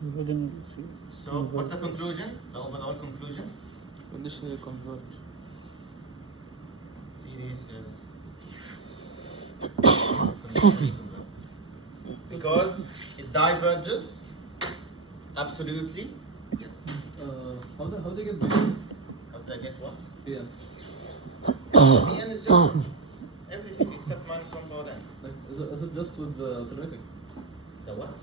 So what's the conclusion? The overall conclusion? Conditionally converge. Series is conditionally converged. Because it diverges absolutely. Yes. How do you get B? How do I get what? Bn. Bn is just everything except minus 1 power n. Like, is it just with the alternating? The what?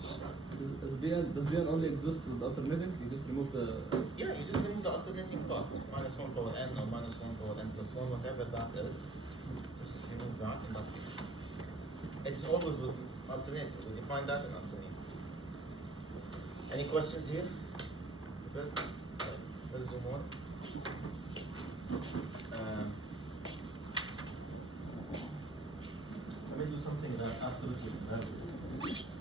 Does Bn only exist with alternating? You just remove the. Yeah, you just remove the alternating part. Minus 1 power n or minus 1 power n plus 1, whatever that is. Just remove that and that's it. It's always with alternating. We define that in alternating. Any questions here? Good. Let's do more. Let me do something that absolutely values.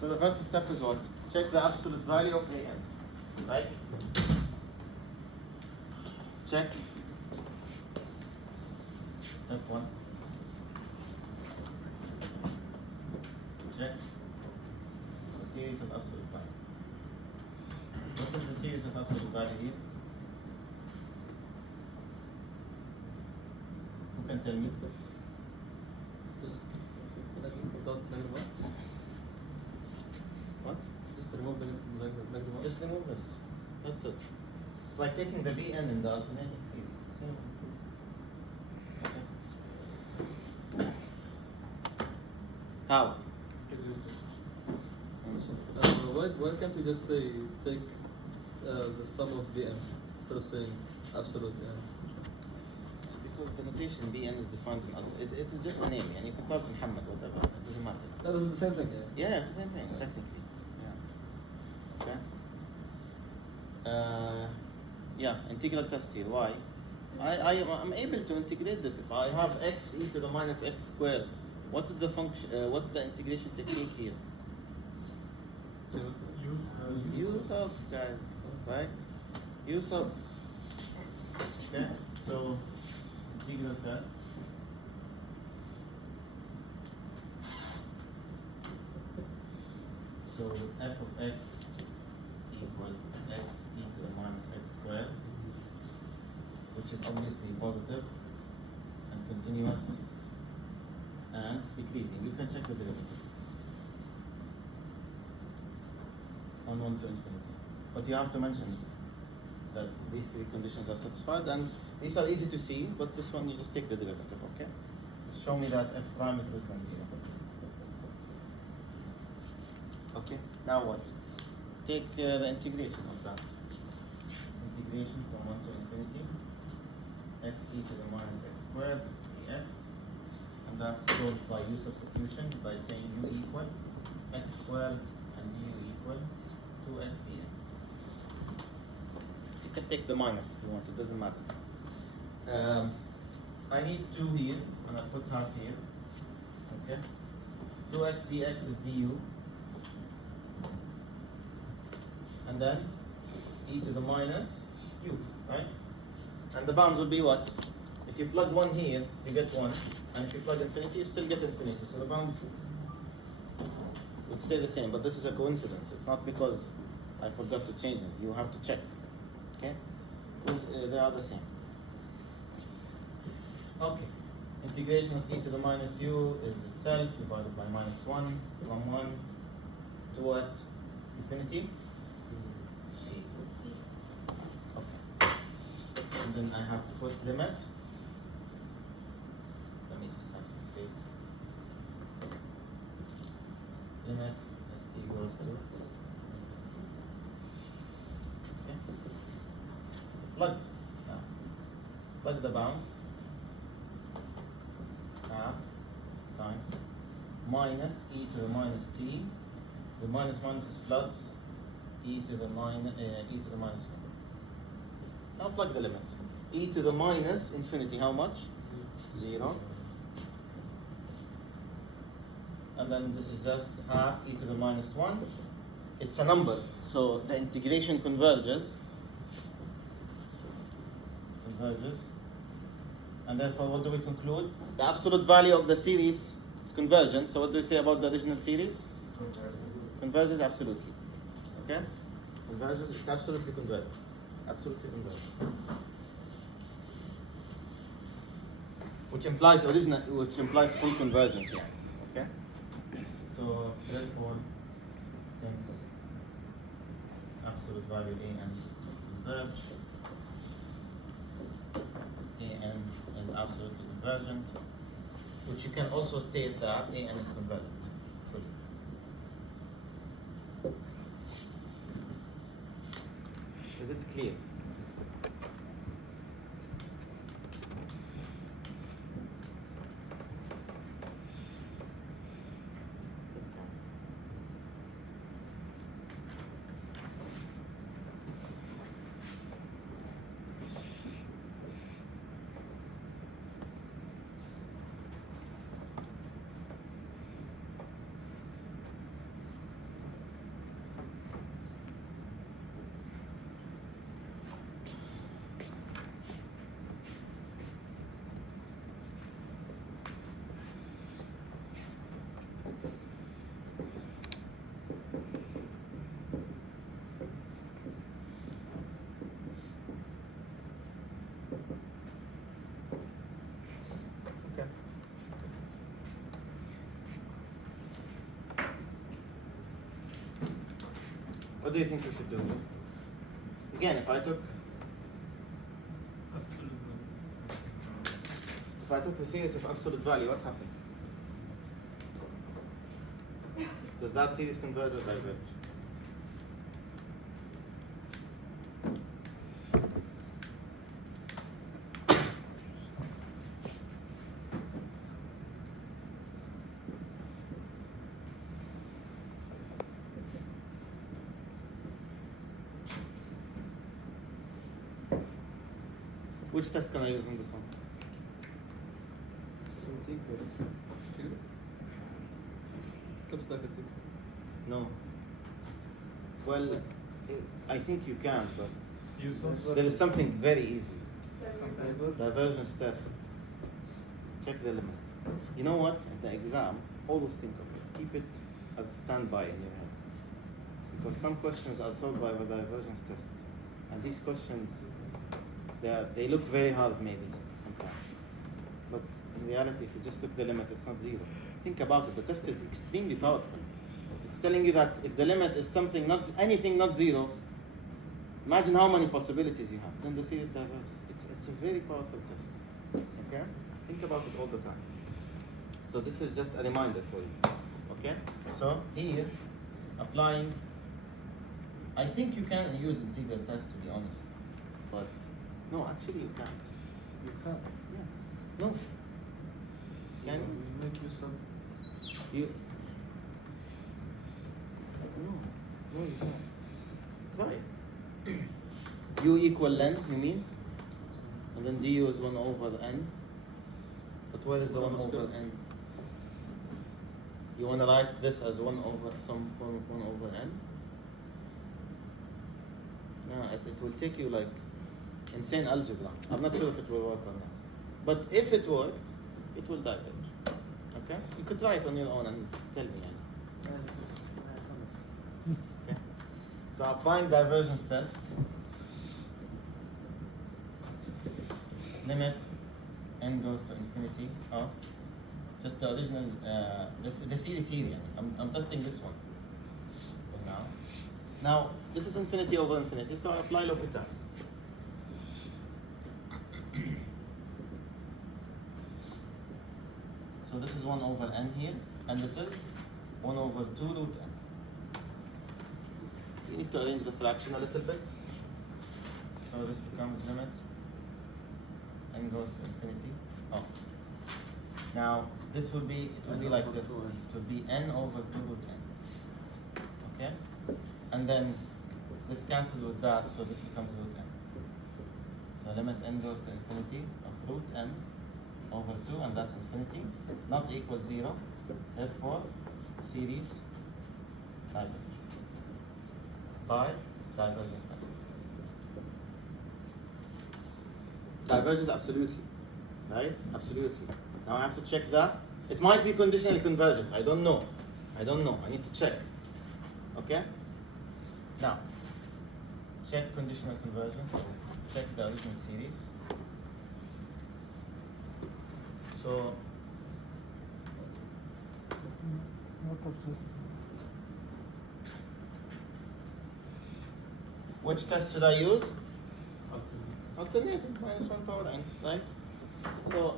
So the first step is what? Check the absolute value of an, right? Check. Step 1. Check the series of absolute value. What is the series of absolute value here? Who can tell me? Just dot negative 1. What? Just remove the negative 1. Just remove this. That's it. It's like taking the Bn in the alternating series. Same. Okay. How? Why can't we just say take the sum of Bn instead of saying absolute Bn? Because the notation Bn is defined in it is just a name, and you can call it Muhammad, whatever. It doesn't matter. That was the same thing, yeah? Yeah, it's the same thing, technically. Yeah. Okay. Yeah, integral test here. Why? I'm able to integrate this. If I have x e to the minus x squared, what is the function? What's the integration technique here? Use of, guys, right? Use of. Okay, so integral test. So f of x equal x e to the minus x squared, which is obviously positive and continuous and decreasing. You can check the derivative on 1 to infinity. But you have to mention that these three conditions are satisfied, and these are easy to see, but this one you just take the derivative, okay? Show me that f prime is less than 0. Okay, now what? Take the integration of that. Integration from 1 to infinity, x e to the minus x squared dx, and that's solved by u substitution by saying u equal x squared and du equal 2x dx. You can take the minus if you want, it doesn't matter. I need 2 here, and I put half here. Okay? 2x dx is du. And then e to the minus u, right? And the bounds will be what? If you plug 1 here, you get 1. And if you plug infinity, you still get infinity. So the bounds will stay the same. But this is a coincidence. It's not because I forgot to change them. You have to check. Okay? They are the same. Okay. Integration of e to the minus u is itself divided by minus 1 from 1 to what? Infinity? And then I have to put limit. Let me just have some space. Limit as t goes to infinity. Okay. Plug. Now, plug the bounds, half times minus e to the minus t, the minus minus is plus, e to the minus 1. Now plug the limit. E to the minus infinity, how much? 0. And then this is just half e to the minus 1. It's a number, so the integration converges. And therefore, what do we conclude? The absolute value of the series is convergent. So what do we say about the original series? Converges absolutely. Okay? Converges, it's absolutely converges. Absolutely converges. Which implies full convergence here. Okay? So therefore, since absolute value a and converge, an is absolutely convergent, which you can also state that an is convergent fully. Is it clear? What do you think we should do? Again, if I took the series of absolute value, what happens? Does that series converge or diverge? Which test can I use on this one? Looks like a tick. No. Well, I think you can, but Use what? there is something very easy. Divergence test. Check the limit. You know what? In the exam, always think of it. Keep it as a standby in your head. Because some questions are solved by the divergence test. And these questions, they look very hard maybe sometimes. But in reality, if you just took the limit, it's not 0. Think about it. The test is extremely powerful. It's telling you that if the limit is anything not 0, imagine how many possibilities you have. Then the series diverges. It's a very powerful test. Okay? Think about it all the time. So this is just a reminder for you. Okay? So here, applying, I think you can use integral test, to be honest. But no, actually you can't. You can. Yeah. No. Can you? Make you some. You. No, you can't. Try it. U equal n, you mean? And then du is 1 over n. But where is the 1 over n? You want to write this as 1 over some form of 1 over n? No, it will take you like insane algebra. I'm not sure if it will work or not. But if it worked, it will diverge. Okay? You could try it on your own and tell me. Okay? So applying divergence test, limit n goes to infinity of just the original, the series here. I'm testing this one for now. Now, this is infinity over infinity, so I apply L'Hopital. So this is 1 over n here, and this is 1 over 2 root n. You need to arrange the fraction a little bit. So this becomes limit n goes to infinity of. Now this will be, it will be like this. It will be n over 2 root n. Okay? And then this cancels with that, so this becomes root n. So limit n goes to infinity of root n over 2, and that's infinity, not equal 0. Therefore, series diverge by divergence test. Diverges absolutely, right? Absolutely. Now I have to check that. It might be conditionally convergent. I don't know. I need to check. Okay? Now, check conditional convergence. Check the original series. So, which test should I use? Alternating, minus 1 power n, right? So,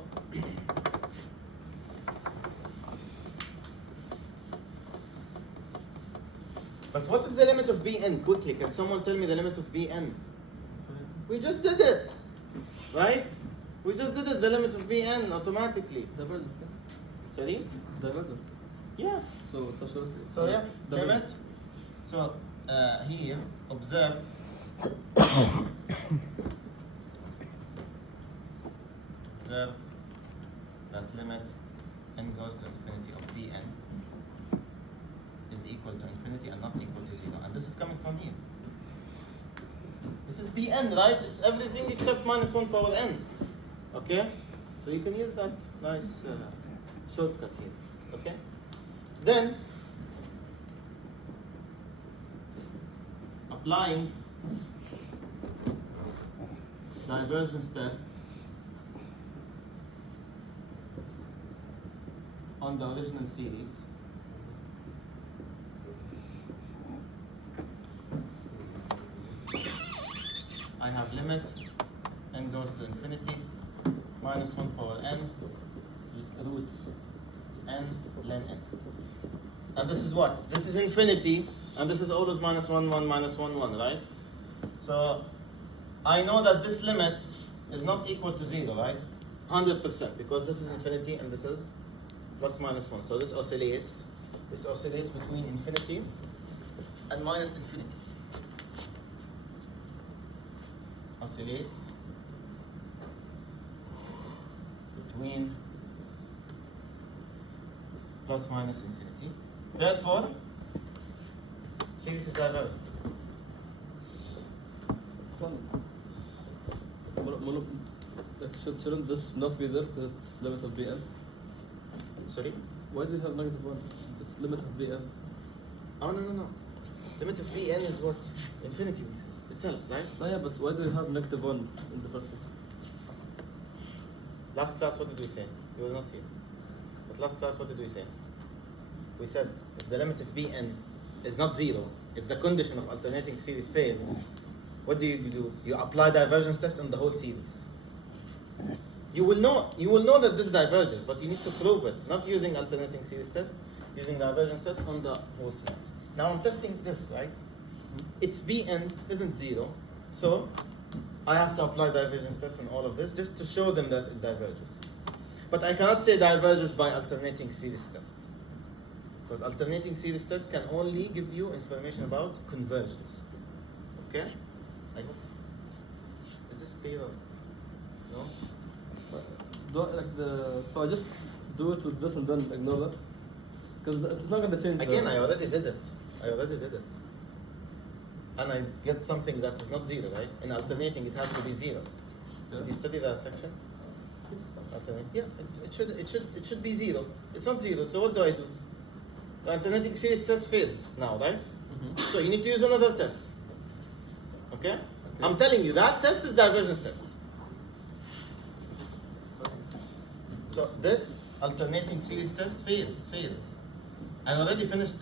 but what is the limit of Bn? Quickly, can someone tell me the limit of Bn? We just did it, right? We just did it, the limit of Bn automatically. Divergent. Sorry? Divergent. Yeah. So it's absolutely. So yeah, Divergent. limit. So here, observe. Observe that limit n goes to infinity of Bn is equal to infinity and not equal to 0. And this is coming from here. This is Bn, right? It's everything except minus 1 power n. Okay? So you can use that nice shortcut here. Okay? Then, applying divergence test on the original series, I have limit n goes to infinity minus 1 power n roots n ln n. And this is what? This is infinity, and this is always minus 1, 1, minus 1, 1, right? So I know that this limit is not equal to 0, right? 100%, because this is infinity and this is plus minus 1. So this oscillates. This oscillates between infinity and minus infinity. Oscillates between plus minus infinity. Therefore, see, this is divergent. Shouldn't this not be there because it's limit of Bn? Sorry? Why do you have negative 1? It's limit of Bn. Oh, no. Limit of Bn is what? Infinity, we said. Itself, right? No, yeah, but why do you have negative 1 in the first place? Last class, what did we say? You were not here. But last class, what did we say? We said if the limit of Bn is not 0, if the condition of alternating series fails, what do? You apply divergence test on the whole series. You will know that this diverges, but you need to prove it, not using alternating series test, using divergence test on the whole series. Now I'm testing this, right? Its Bn isn't 0, so I have to apply divergence test on all of this just to show them that it diverges. But I cannot say diverges by alternating series test, because alternating series test can only give you information about convergence. Okay? I hope. Is this clear? No? So I just do it with this and then ignore that? Because it's not going to change. Again, I already did it. And I get something that is not 0, right? In alternating, it has to be 0. Yeah. Did you study that section? Alternate. Yeah, it should be 0. It's not 0, so what do? The alternating series test fails now, right? Mm-hmm. So you need to use another test. Okay? I'm telling you, that test is divergence test. So this alternating series test fails. I already finished it.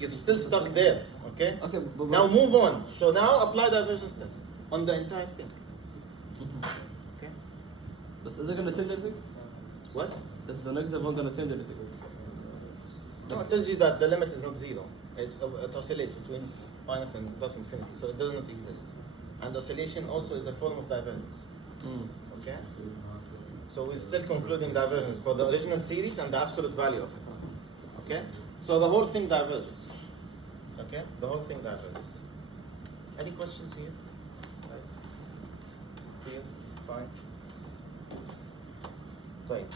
You're still stuck there, okay? Okay, but Now move on. So now apply divergence test on the entire thing. Okay? But is it going to change anything? What? Is the negative 1 going to change anything? No, it tells you that the limit is not 0. It oscillates between minus and plus infinity, so it does not exist. and oscillation also is a form of divergence. Okay? So we're still concluding divergence for the original series and the absolute value of it. Okay? So the whole thing diverges. Okay? The whole thing diverges. Any questions here? Right. It's clear? It's fine? Right.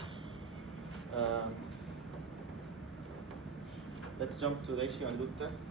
Let's jump to ratio and loop test.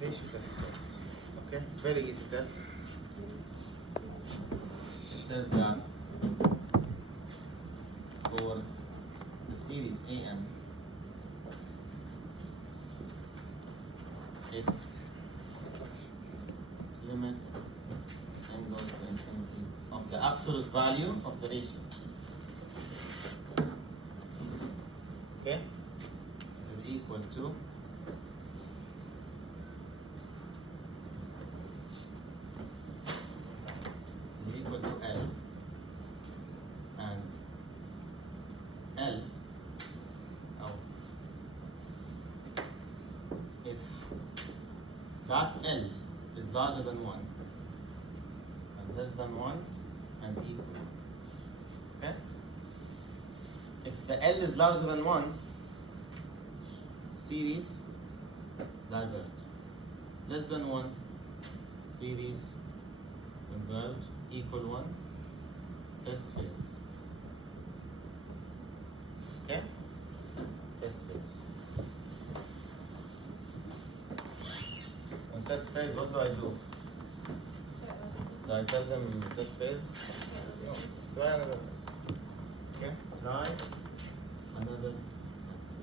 Ratio test first. Okay, very easy test. It says that for the series AN, if limit n goes to infinity of the absolute value of the ratio, okay, is equal to L, and L, if that L is larger than 1 and less than 1 and equal. Okay? If the L is larger than 1, series diverge. Less than 1, series converge. Equal 1, test fails. Okay? Test fails. When test fails, what do I do? Do I tell them test fails? No. Try another test. Okay? Try another test.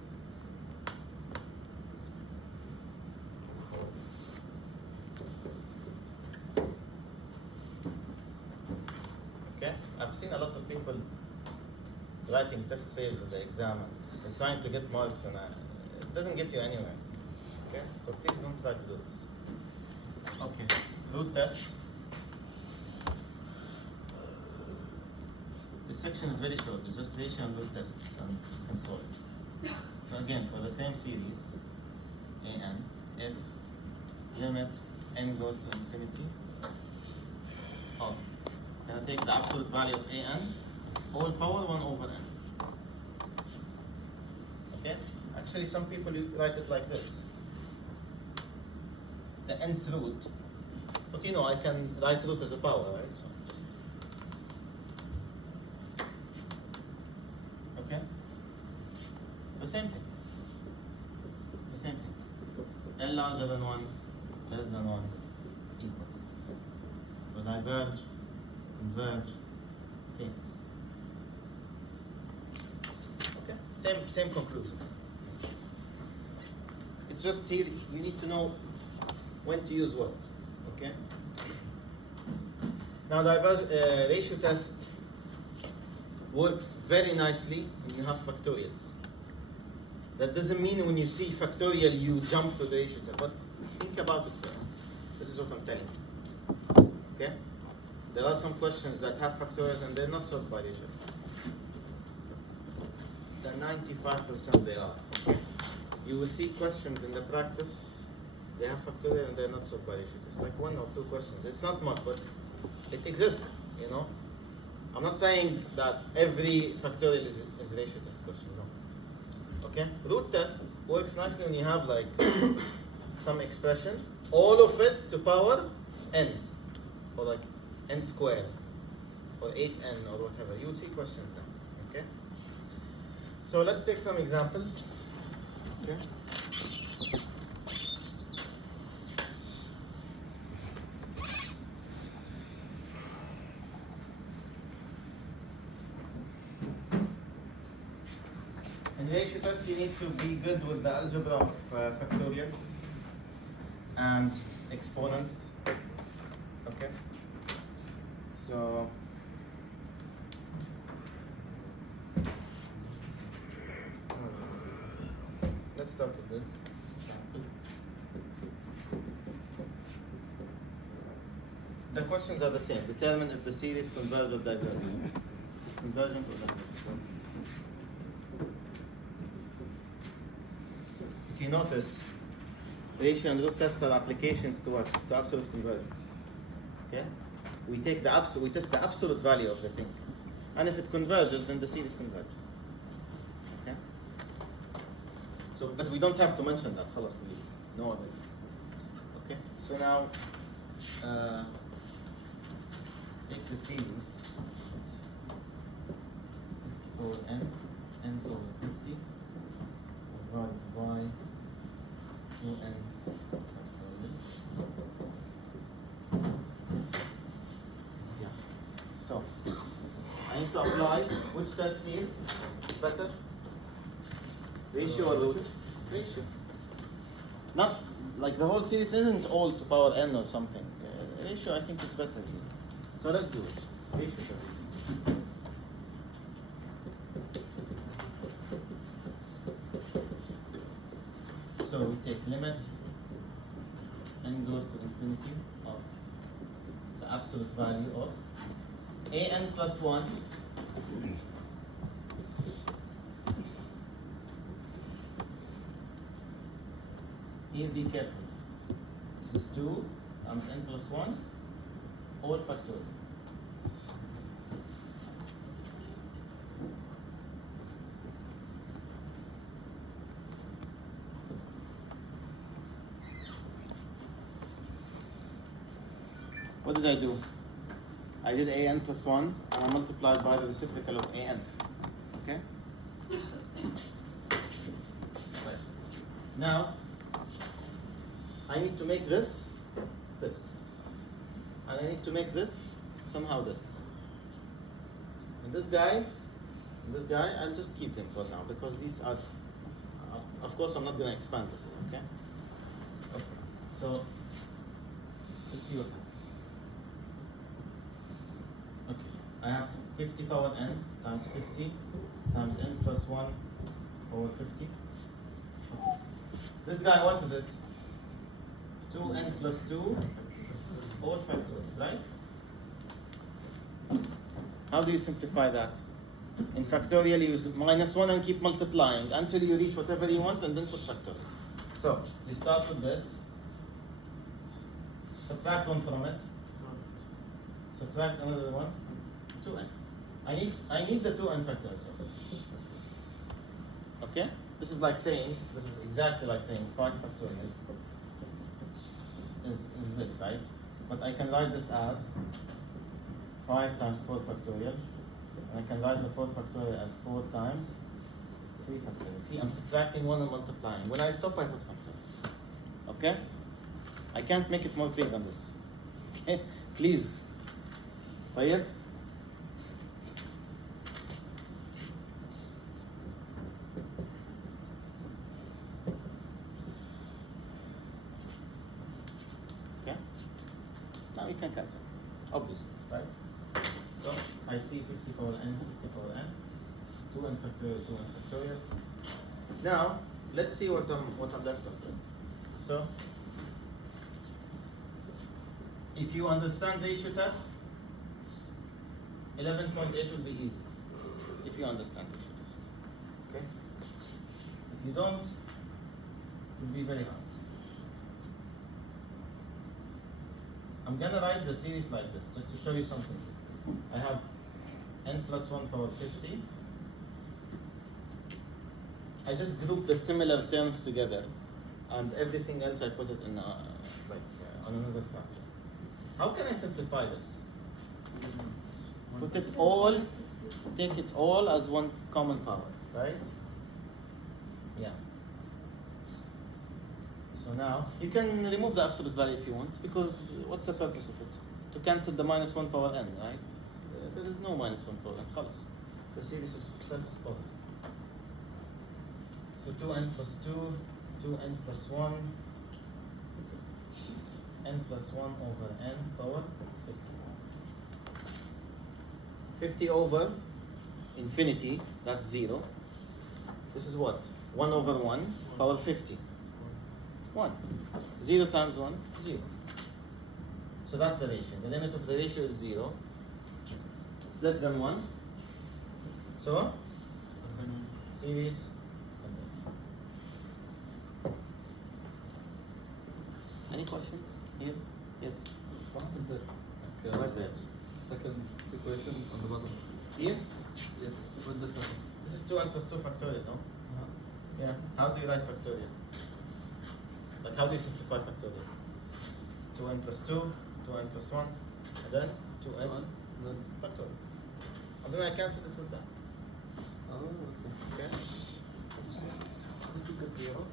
Okay? I've seen a lot of people writing test fails in the exam and they're trying to get marks and it doesn't get you anywhere. Okay? So please don't try to do this. Okay. Root test. This section is very short. It's just ratio and root tests and you can solve it. So again, for the same series, AN, if limit n goes to infinity of, I'm going to take the absolute value of AN, all power 1 over n. Okay? Actually, some people write it like this. The nth root. But you know, I can write root as a power, right? So just. Okay? The same thing. The same thing. N larger than 1, less than 1, equal. So diverge, converge, fails. Okay? Same conclusions. It's just here you need to know when to use what. Okay? Now the ratio test works very nicely when you have factorials. That doesn't mean when you see factorial you jump to the ratio test, but think about it first. This is what I'm telling you. Okay? There are some questions that have factorials and they're not solved by ratio test. The 95% they are. Okay? You will see questions in the practice, they have factorial and they're not solved by ratio test. Like 1 or 2 questions. It's not much, but it exists, you know. I'm not saying that every factorial is a ratio test question, no. Okay? Root test works nicely when you have like some expression, all of it to power n, or like n squared, or 8n, or whatever. You will see questions then. Okay? So let's take some examples. Okay? In ratio test, you need to be good with the algebra of factorials and exponents. Okay. So let's start with this. The questions are the same. Determine if the series converges or diverges. Is convergent or divergent? If you notice, ratio and root tests are applications to what? To absolute convergence. Okay? We take the we test the absolute value of the thing. And if it converges, then the series converges. Okay? So, but we don't have to mention that. خلاص, we know already. Okay? So now, take the series 50 over n over 50, divided by 2n factorial. Yeah. So, I need to apply which test here? Better? Ratio or root? Ratio. Not like the whole series isn't all to power n or something. Ratio I think is better here. So let's do it. Ratio test. So we take limit n goes to infinity of the absolute value of an plus 1 here. Be careful. This is 2 times n plus 1 all factorial. What did I do? I did an plus 1 and I multiplied by the reciprocal of an. Okay? Right. Now, I need to make this. And I need to make this somehow this. And this guy, I'll just keep them for now because these are, of course I'm not going to expand this, okay? Okay, so let's see what happens. Okay, I have 50 power n times 50 times n plus 1 over 50. Okay. This guy, what is it? 2n plus 2 all factorial, right? How do you simplify that? In factorial, you use minus 1 and keep multiplying until you reach whatever you want and then put factorial. So, you start with this, subtract 1 from it, subtract another one, 2n. I need the 2n factorial. Okay? This is exactly like saying 5 factorial is this, right? But I can write this as 5 times 4 factorial, and I can write the 4 factorial as 4 times 3 factorial. See, I'm subtracting 1 and multiplying. When I stop, I put factorial. Okay? I can't make it more clear than this. Okay? Please. طيب? Now you can cancel, obviously, right? So I see 50 power n, 50 power n, 2n factorial, 2n factorial. Now let's see what I'm left with. So if you understand the ratio test, 11.8 will be easy. If you understand the ratio test, okay? If you don't, it will be very hard. I'm going to write the series like this, just to show you something. I have n plus 1 power 50. I just group the similar terms together, and everything else I put it in on another fraction. How can I simplify this? Put it all, take it all as one common power, right? Yeah. So now, you can remove the absolute value if you want, because what's the purpose of it? To cancel the minus 1 power n, right? There is no minus 1 power n, خلاص. The series itself is positive. So 2n plus 2, 2n plus 1, n plus 1 over n power 50. 50 over infinity, that's 0. This is what? 1 over 1 power 50. 1. 0 times 1, 0. So that's the ratio. The limit of the ratio is 0. It's less than 1. So, series. Any questions here? Yes. Okay, Right there. second equation on the bottom. Here? Yes, with this one. This is 2n plus 2 factorial, no? Yeah. How do you write factorial? Like, how do you simplify factorial? 2n plus 2, 2n plus 1, and then 2n And then, factorial. And then I cancel it with that. oh, okay. Okay? Did you get 0?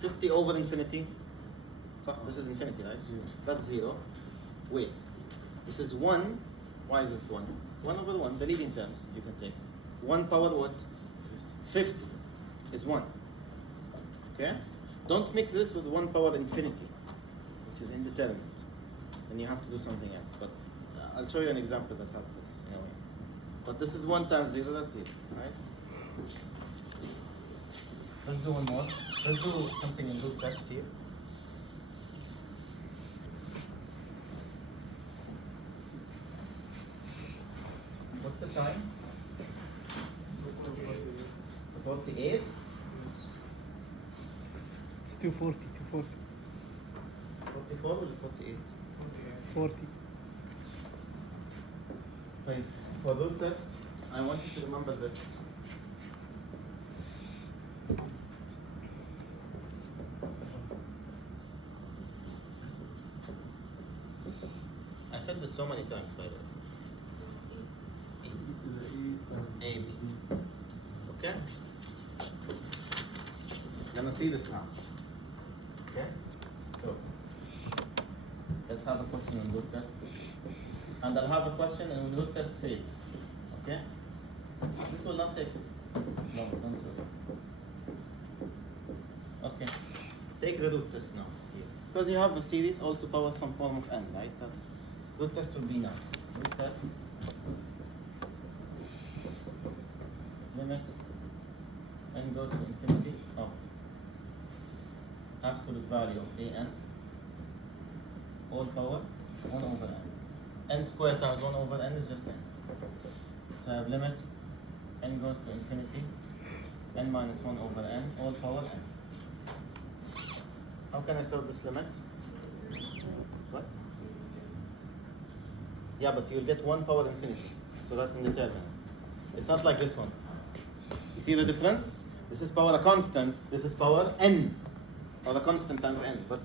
50 over infinity. So this is infinity, right? 0. That's 0. Wait. This is 1. Why is this 1? 1 over 1, the leading terms you can take. 1 power what? 50 is 1. Okay? Don't mix this with 1 power infinity, which is indeterminate. Then you have to do something else. But I'll show you an example that has this in a way. But this is 1 times 0, that's 0. Right? Let's do one more. Let's do something in loop test here. What's the time? 48. It's 240, 240, 44 or 48? 40. Right. For loop test, I want you to remember this. I said this so many times, by the way. A, B. Okay? Gonna see this now. Okay? So, let's have a question on loop test. And I'll have a question and when loop test fails. Okay? This will not take. No, don't do it. Okay. Take the loop test now. Because you have a series all to power some form of n, right? That's loop test will be nice. Loop test. Limit n goes to infinity of absolute value of an all power 1 over n. N squared times 1 over n is just n. So I have limit n goes to infinity n minus 1 over n all power n. How can I solve this limit? What? Yeah, but you'll get 1 power infinity. So that's indeterminate. It's not like this one. You see the difference? This is power a constant, this is power n. Or a constant times n. But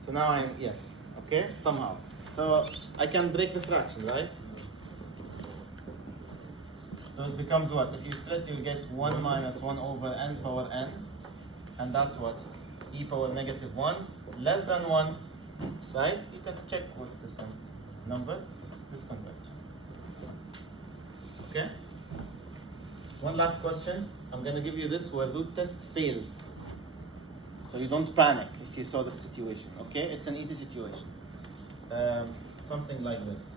so now I'm yes. Okay? Somehow. So I can break the fraction, right? So it becomes what? If you split, you get 1 minus 1 over n power n. And that's what? E power negative 1 less than 1. Right? You can check what's this number. This converge. Okay? One last question. I'm going to give you this where loop test fails. So you don't panic if you saw this situation. Okay? It's an easy situation. Something like this.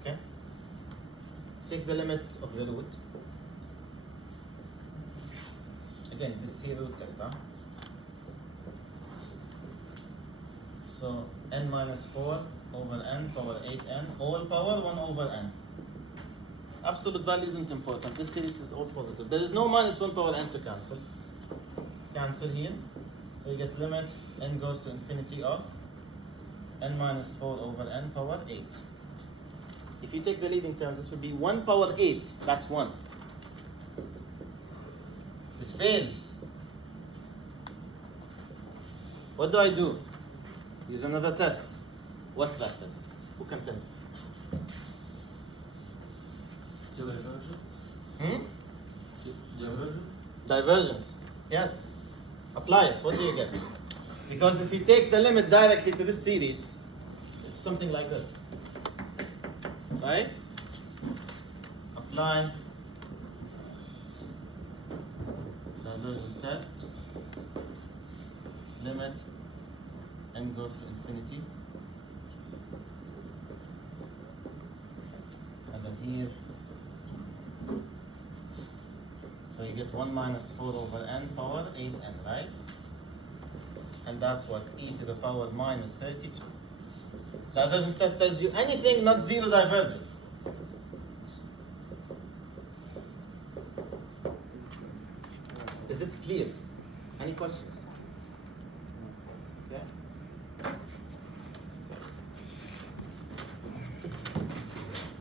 Okay? Take the limit of the root. Again, this is here root test, huh? So n minus 4 over n power 8n, all power 1 over n. Absolute value isn't important. This series is all positive. There is no minus 1 power n to cancel. Cancel here. So you get limit n goes to infinity of n minus 4 over n power 8. If you take the leading terms, this would be 1 power 8. That's 1. This fails. What do I do? Use another test. What's that test? Who can tell me? Divergence. Yes. Apply it. What do you get? Because if you take the limit directly to this series, it's something like this. Right? Apply divergence test, limit n goes to infinity, and then here, so you get 1 minus 4 over n power 8n, right? And that's what? E to the power minus 32. Divergence test tells you anything not zero diverges. Is it clear? Any questions?